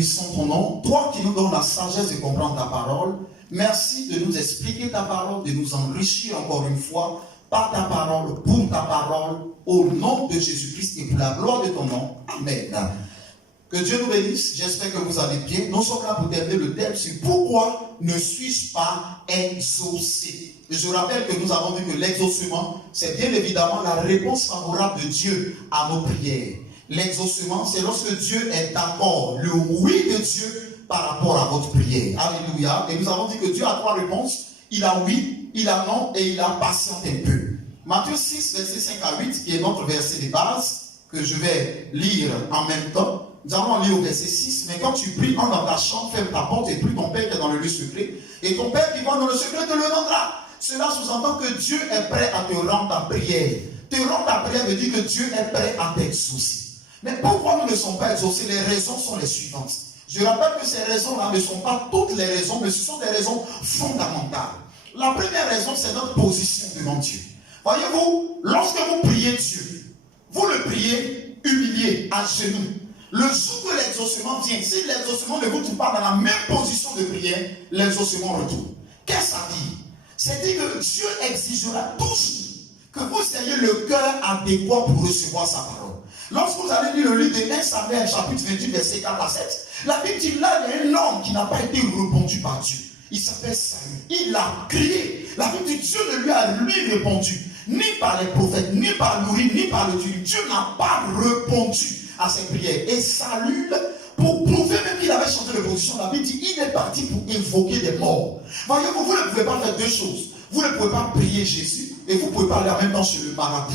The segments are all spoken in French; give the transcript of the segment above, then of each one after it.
bénissons ton nom, toi qui nous donnes la sagesse de comprendre ta parole. Merci de nous expliquer ta parole, de nous enrichir encore une fois par ta parole, pour ta parole, au nom de Jésus-Christ et pour la gloire de ton nom. Amen. Que Dieu nous bénisse, j'espère que vous allez bien. Nous sommes là pour terminer le thème sur pourquoi ne suis-je pas exaucé. Et je rappelle que nous avons dit que l'exaucement, c'est bien évidemment la réponse favorable de Dieu à nos prières. L'exaucement, c'est lorsque Dieu est d'accord, le oui de Dieu par rapport à votre prière. Alléluia. Et nous avons dit que Dieu a trois réponses. Il a oui, il a non et il a patiente un peu. Matthieu 6, verset 5 à 8, qui est notre verset de base, que je vais lire en même temps. Nous allons lire au verset 6. Mais quand tu pries, entre dans ta chambre, ferme ta porte et prie ton Père qui est dans le lieu secret. Et ton Père qui va dans le secret te le rendra. Cela sous-entend que Dieu est prêt à te rendre ta prière. Te rendre ta prière veut dire que Dieu est prêt à t'exaucer. Mais pourquoi nous ne sommes pas exaucés? Les raisons sont les suivantes. Je rappelle que ces raisons-là ne sont pas toutes les raisons, mais ce sont des raisons fondamentales. La première raison, c'est notre position devant Dieu. Voyez-vous, lorsque vous priez Dieu, vous le priez humilié, à genoux. Le jour que l'exaucement vient, si l'exaucement ne vous trouve pas dans la même position de prière, l'exaucement retourne. Qu'est-ce que ça dit? C'est-à-dire que Dieu exigera toujours que vous ayez le cœur adéquat pour recevoir sa parole. Lorsque vous allez lire le livre de 1 Samuel, chapitre 28, verset 4 à 7, la Bible dit là, il y a un homme qui n'a pas été répondu par Dieu. Il s'appelle Samuel. Il a crié. La Bible dit Dieu ne lui a répondu, ni par les prophètes, ni par l'Urim, ni par le Thummim. Dieu n'a pas répondu à ses prières. Et Saül, pour prouver même qu'il avait changé de position, la Bible dit il est parti pour évoquer des morts. Voyez-vous, vous ne pouvez pas faire deux choses. Vous ne pouvez pas prier Jésus et vous ne pouvez pas aller en même temps sur le marabout.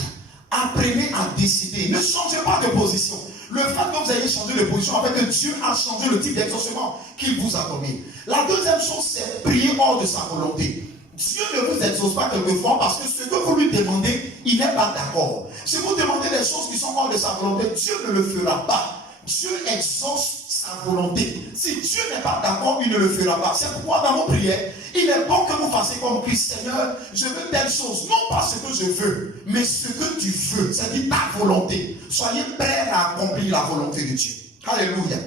Apprenez à décider. Ne changez pas de position. Le fait que vous ayez changé de position, en fait que Dieu a changé le type d'exaucement qu'il vous a donné. La deuxième chose, c'est prier hors de sa volonté. Dieu ne vous exauce pas quelquefois parce que ce que vous lui demandez, il n'est pas d'accord. Si vous demandez des choses qui sont hors de sa volonté, Dieu ne le fera pas. Dieu exauce sa volonté. Si Dieu n'est pas d'accord, il ne le fera pas. C'est pourquoi dans vos prières, il est bon que vous fassiez comme Christ. Seigneur, je veux telle chose. Non pas ce que je veux, mais ce que tu veux. C'est-à-dire ta volonté. Soyez prêts à accomplir la volonté de Dieu. Alléluia.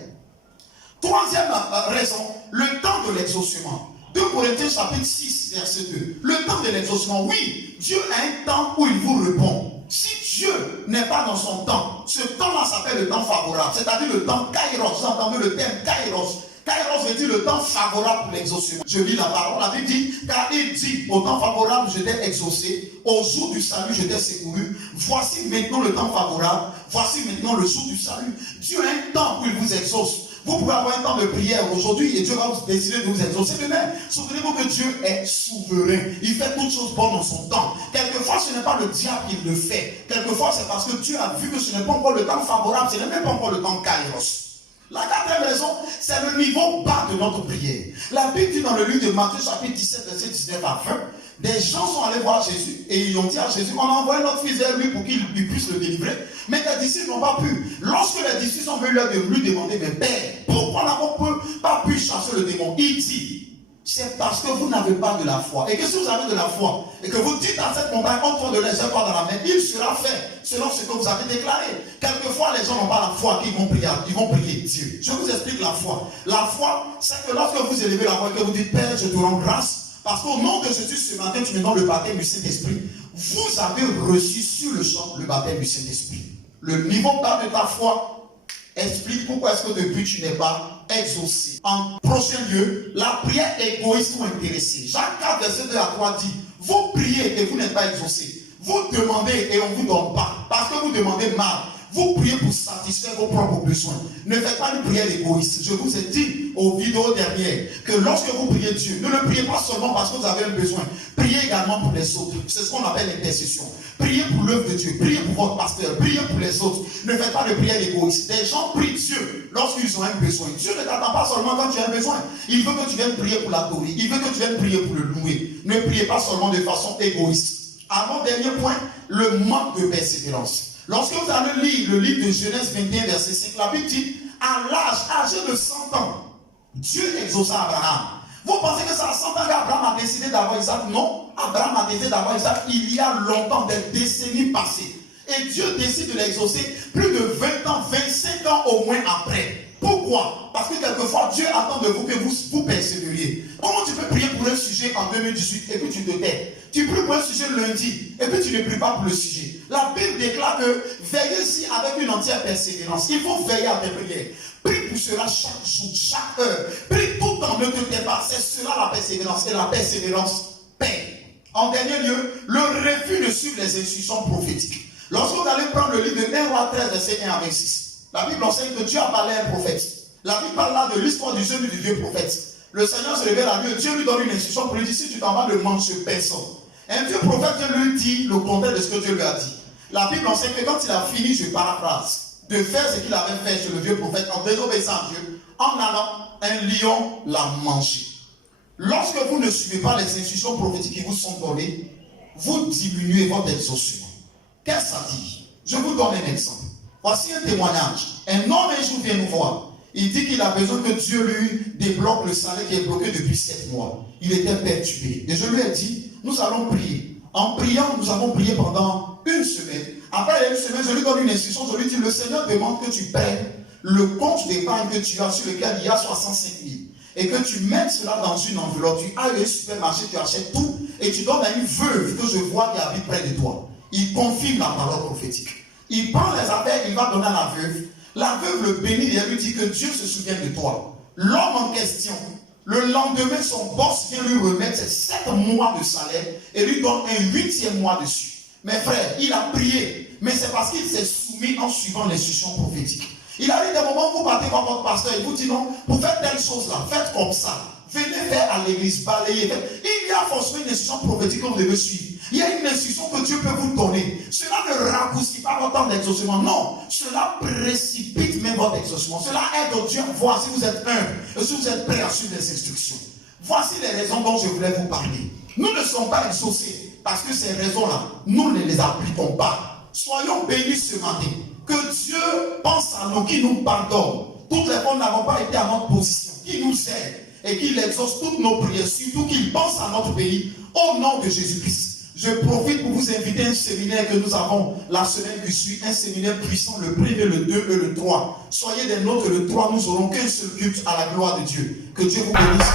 Troisième raison, le temps de l'exaucement. 2 Corinthiens chapitre 6, verset 2. Le temps de l'exaucement, oui, Dieu a un temps où il vous répond. Si Dieu n'est pas dans son temps, ce temps-là s'appelle le temps favorable, c'est-à-dire le temps kairos. Vous entendez le terme kairos? Kairos veut dire le temps favorable pour l'exaucement. Je lis la parole, la Bible dit, car il dit, au temps favorable, je t'ai exaucé, au jour du salut, je t'ai secouru. Voici maintenant le temps favorable, voici maintenant le jour du salut. Dieu a un temps où il vous exauce. Vous pouvez avoir un temps de prière aujourd'hui et Dieu va vous décider de vous exaucer demain. Souvenez-vous que Dieu est souverain. Il fait toutes choses bonnes dans son temps. Quelquefois, ce n'est pas le diable qui le fait. Quelquefois, c'est parce que Dieu a vu que ce n'est pas encore le temps favorable, ce n'est même pas encore le temps kairos. La quatrième raison, c'est le niveau bas de notre prière. La Bible dit dans le livre de Matthieu, chapitre 17, verset 19 à 20, des gens sont allés voir Jésus et ils ont dit à Jésus, on a envoyé notre fils vers lui pour qu'il puisse le délivrer, mais les disciples n'ont pas pu. Lorsque les disciples sont venus lui demander, mais Père, pourquoi n'avons pas pu chasser le démon? Il dit, c'est parce que vous n'avez pas de la foi. Et que si vous avez de la foi, et que vous dites à cette montagne, entre de les pas dans la main, il sera fait, selon ce que vous avez déclaré. Quelquefois, les gens n'ont pas la foi qu'ils vont prier, ils vont prier Dieu. Je vous explique la foi. La foi, c'est que lorsque vous élevez la voix, que vous dites, Père, je te rends grâce, parce qu'au nom de Jésus, ce matin, tu me donnes le baptême du Saint-Esprit. Vous avez reçu sur le champ le baptême du Saint-Esprit. Le niveau bas de ta foi explique pourquoi est-ce que depuis tu n'es pas exaucé. En prochain lieu, la prière égoïste ou intéressée. Jacques 4, verset 2 à 3 dit, vous priez et vous n'êtes pas exaucé. Vous demandez et on ne vous donne pas. Parce que vous demandez mal. Vous priez pour satisfaire vos propres besoins. Ne faites pas une prière égoïste. Je vous ai dit aux vidéos dernières que lorsque vous priez Dieu, ne le priez pas seulement parce que vous avez un besoin. Priez également pour les autres. C'est ce qu'on appelle l'intercession. Priez pour l'œuvre de Dieu. Priez pour votre pasteur. Priez pour les autres. Ne faites pas de prière égoïste. Des gens prient Dieu lorsqu'ils ont un besoin. Dieu ne t'attend pas seulement quand tu as un besoin. Il veut que tu viennes prier pour l'adorer. Il veut que tu viennes prier pour le louer. Ne priez pas seulement de façon égoïste. Avant-dernier point, le manque de persévérance. Lorsque vous allez lire le livre de Genèse 21, verset 5, la Bible dit, à l'âge âgé de 100 ans, Dieu exauça Abraham. Vous pensez que c'est à 100 ans qu'Abraham a décidé d'avoir Isaac? Non, Abraham a décidé d'avoir Isaac il y a longtemps, des décennies passées. Et Dieu décide de l'exaucer plus de 20 ans, 25 ans au moins après. Pourquoi? Parce que quelquefois, Dieu attend de vous que vous persévériez. Comment tu peux prier pour un sujet en 2018 et puis tu te tais? Tu pries pour un sujet lundi et puis tu ne pries pas pour le sujet. La Bible déclare que veillez-y avec une entière persévérance. Il faut veiller à tes prières. Prie pour cela chaque jour, chaque heure. Prie tout le temps, ne te tais pas. C'est cela la persévérance. Et la persévérance paie. En dernier lieu, le refus de suivre les instructions prophétiques. Lorsque vous allez prendre le livre de 1 Roi 13, verset 1 à 26, la Bible enseigne que Dieu a parlé à un prophète. La Bible parle là de l'histoire du jeune et du vieux prophète. Le Seigneur se révèle à lui, Dieu lui donne une instruction pour lui dire, si tu t'en vas, ne mange personne. Un vieux prophète vient lui dire le contraire de ce que Dieu lui a dit. La Bible enseigne que quand il a fini, je paraphrase, de faire ce qu'il avait fait chez le vieux prophète en désobéissant à Dieu, en allant, un lion l'a mangé. Lorsque vous ne suivez pas les instructions prophétiques qui vous sont données, vous diminuez votre exaucement. Qu'est-ce que ça dit? Je vous donne un exemple. Voici un témoignage. Un homme un jour vient nous voir. Il dit qu'il a besoin que Dieu lui débloque le salaire qui est bloqué depuis 7 mois. Il était perturbé. Et je lui ai dit, nous allons prier. En priant, nous avons prié pendant une semaine. Après une semaine, je lui donne une instruction. Je lui dis, le Seigneur demande que tu payes le compte d'épargne que tu as sur lequel il y a 65 000. Et que tu mettes cela dans une enveloppe. Tu ailles au supermarché, tu achètes tout. Et tu donnes à une veuve que je vois qui habite près de toi. Il confirme la parole prophétique. Il prend les affaires, il va donner à la veuve. La veuve le bénit et elle lui dit que Dieu se souvient de toi. L'homme en question, le lendemain, son boss vient lui remettre ses 7 mois de salaire et lui donne un 8e mois dessus. Mes frères, il a prié, mais c'est parce qu'il s'est soumis en suivant l'instruction prophétique. Il a dit des moments où vous partez voir votre pasteur, il vous dit non, pour faire telle chose là, faites comme ça. Venez faire à l'église, balayer. Il y a forcément une instruction prophétique que vous devez suivre. Il y a une instruction que Dieu peut vous donner. Cela ne raccourcit pas votre temps d'exaucement. Non, cela précipite même votre exaucement. Cela aide Dieu à voir si vous êtes humble et si vous êtes prêt à suivre les instructions. Voici les raisons dont je voulais vous parler. Nous ne sommes pas exaucés parce que ces raisons-là, nous ne les appliquons pas. Soyons bénis ce matin. Que Dieu pense à nous, qui nous pardonne. Toutes les fois, nous n'avons pas été à notre position. Qui nous aide et qu'il exauce toutes nos prières, surtout qu'il pense à notre pays, au nom de Jésus-Christ. Je profite pour vous inviter à un séminaire que nous avons la semaine qui suit, un séminaire puissant, le 1er, le 2 et le 3. Soyez des nôtres, le 3, nous aurons qu'un seul culte à la gloire de Dieu. Que Dieu vous bénisse.